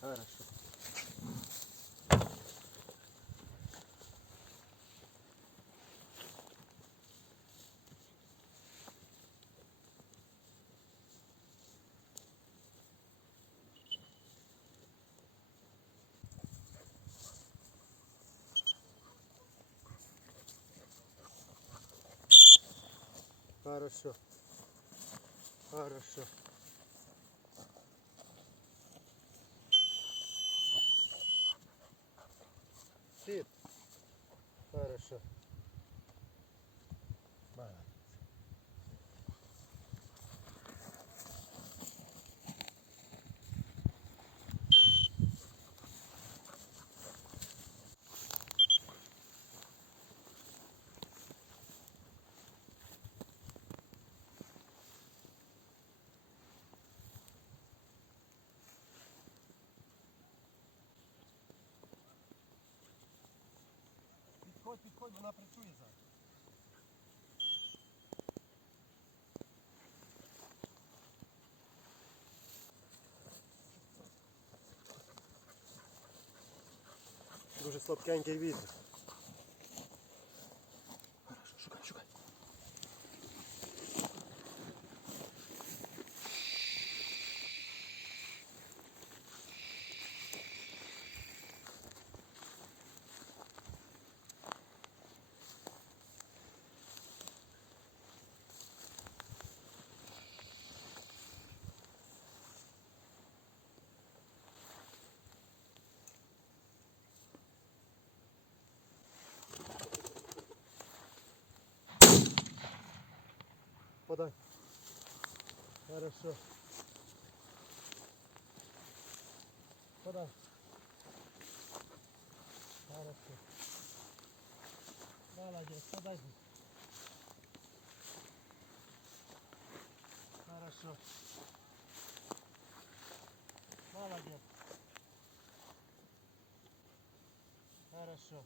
Хорошо. Хорошо. Хорошо. Sit. Підходь, підходь, вона працює зараз. Дуже слабкенький вітер. Подай. Хорошо. Подай. Хорошо. Молодец, подай. Хорошо. Молодец. Хорошо.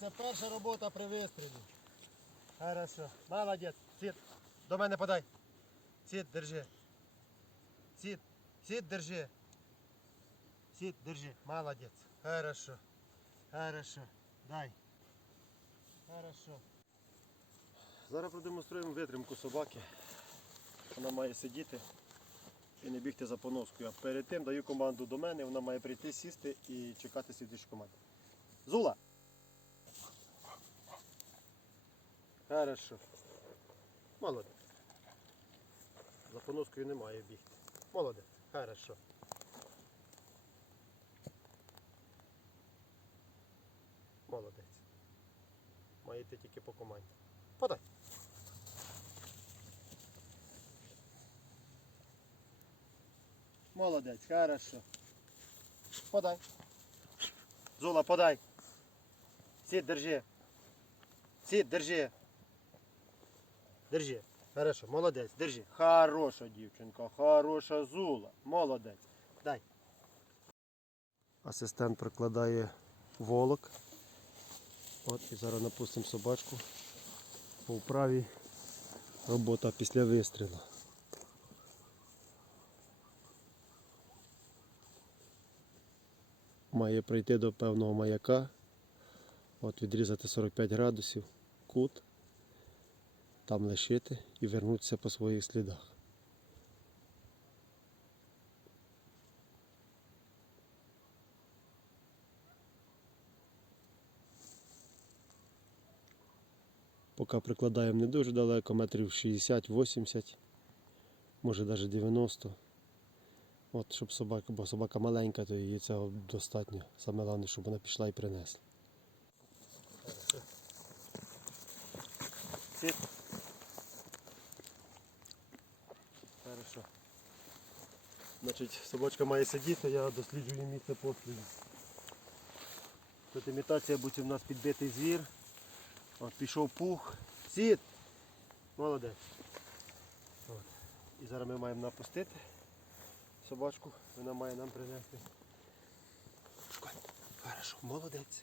Це перша робота при вистрілі. Хорошо. Молодець. Сід. До мене подай. Сід, держи. Сід. Сід, держи. Сід, держи. Молодець. Хорошо. Хорошо. Дай. Хорошо. Зараз продемонструємо витримку собаки. Вона має сидіти і не бігти за поноскою. А перед тим даю команду до мене, вона має прийти, сісти і чекати слідчу команду. Зула! Хорошо. Молодець. За поноскою немає бігти. Молодець. Хорошо. Молодець. Має йти тільки по команді. Подай. Молодець, хорошо. Подай. Зула, подай. Сід, держи. Сід, держи. Держи. Хорошо, молодець, держи. Хороша дівчинка, хороша зула. Молодець. Дай. Асистент прикладає волок. От і зараз напустимо собачку. По вправі робота після вистрілу. Має прийти до певного маяка. От відрізати 45 градусів, кут там лишити і вернутися по своїх слідах. Поки прикладаємо не дуже далеко, метрів 60-80, може навіть 90. От, щоб собака, бо собака маленька, то її цього достатньо. Саме головне, щоб вона пішла і принесла. Сід. Хорошо. Значить, собачка має сидіти, я досліджую місце пострілу. Тут імітація, будь у нас підбитий звір. От пішов пух. Сід! Молодець. От. І зараз ми маємо напустити собачку, вона має нам принести. Хорошо, молодець.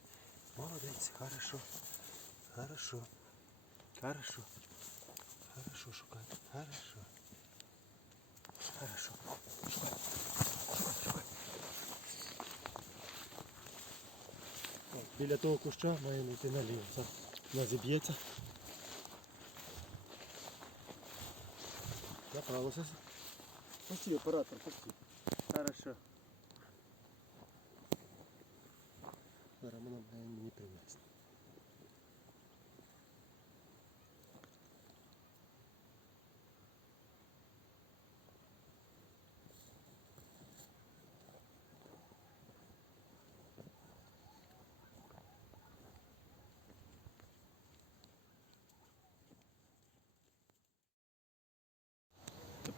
Молодець, хорошо. Хорошо. Хорошо. Хорошо, шукай. Хорошо. Хорошо. Біля того куща маємо йти наліво. Це вона зіб'ється. Направо сос. Пусти, оператор, пусти. Хорошо. Зараз вона мені принесе.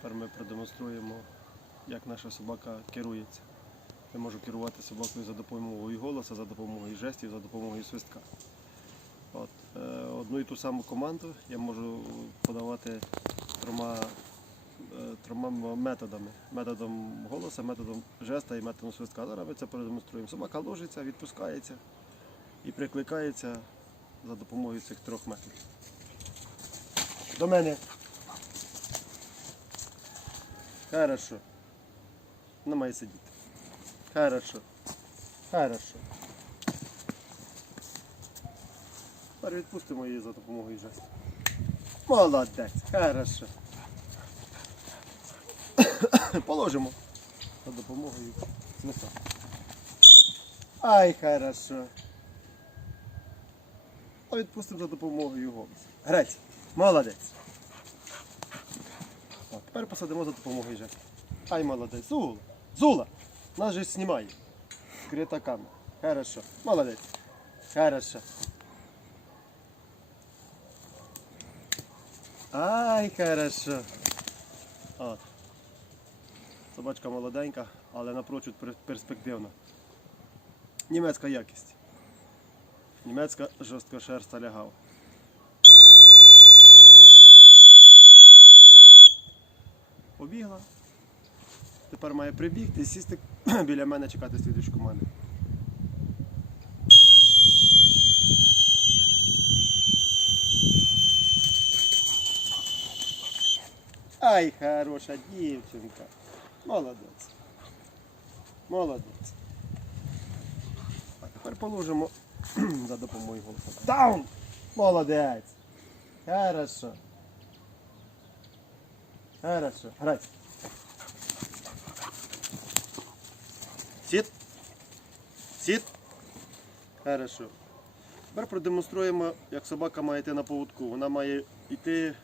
Тепер ми продемонструємо, як наша собака керується. Я можу керувати собакою за допомогою голосу, за допомогою жестів, за допомогою свистка. От, е, одну і ту саму команду я можу подавати трьома, е, трьома методами. Методом голосу, методом жеста і методом свистка. Зараз ми це продемонструємо. Собака ложиться, відпускається і прикликається за допомогою цих трьох методів. До мене. Хорошо. Вона має сидіти. Хорошо. Хорошо. Тепер відпустимо її за допомогою жестів. Молодець. Хорошо. Положимо за допомогою свиста. Ай, хорошо. А відпустимо за допомогою голосу. Грець. Молодець. Тепер посадимо за допомогою жестів. Ай, молодець. Зула. Зула. Нас же знімає. Скрита камера. Хорошо. Молодець. Хорошо. Ай, хорошо. От. Собачка молоденька, але напрочуд перспективна. Німецька якість. Німецька жорсткошерста лягава. Побігла. Тепер має прибігти і сісти біля мене чекати слідуючу команду. Ай, хороша дівчинка. Молодець. Молодець. А тепер положимо за допомогою голосу. Даун! Молодець. Хорошо. Хорошо. Грай. Сіт. Сіт. Хорошо. Тепер продемонструємо, як собака має йти на поводку. Вона має йти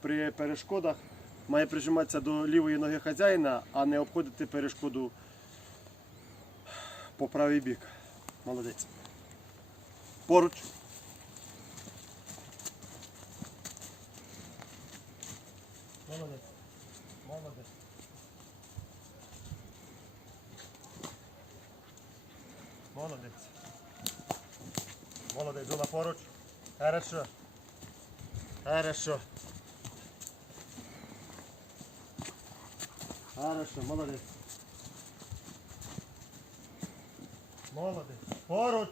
при перешкодах, має прижиматися до лівої ноги хазяїна, а не обходити перешкоду по правий бік. Молодець. Поруч. Молодець. Молодець. Молодець. Молодець, Зола поруч. Хорошо. Хорошо. Хорошо, молодець. Молодець. Поруч.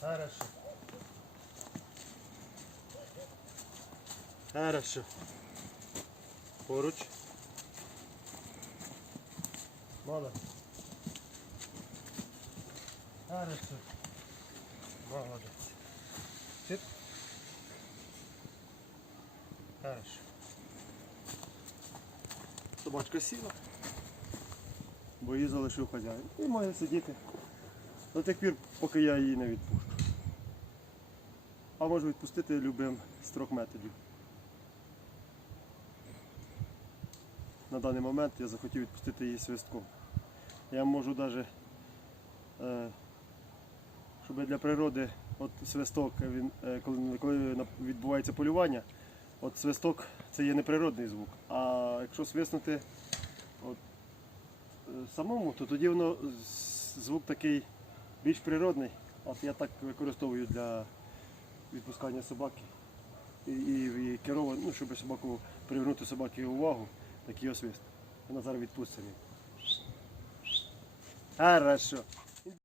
Хорошо. Хорошо. Поруч. Молодець. Хорошо. Молодець. Сип. Хорошо. Собачка сіла, бо її залишив хазяїн. І має сидіти до тих пір, поки я її не відпущу. А можу відпустити любим з трьох методів. На даний момент я захотів відпустити її свистком. Я можу навіть, е, щоб для природи, от свисток, е, коли, відбувається полювання, от свисток це є неприродний звук. А якщо свиснути е, самому, то тоді воно звук такий більш природний. От я так використовую для відпускання собаки. І, і, і керовано, ну, щоб собаку привернути собаки увагу, такий освіст. Вона зараз відпустить. Хорошо.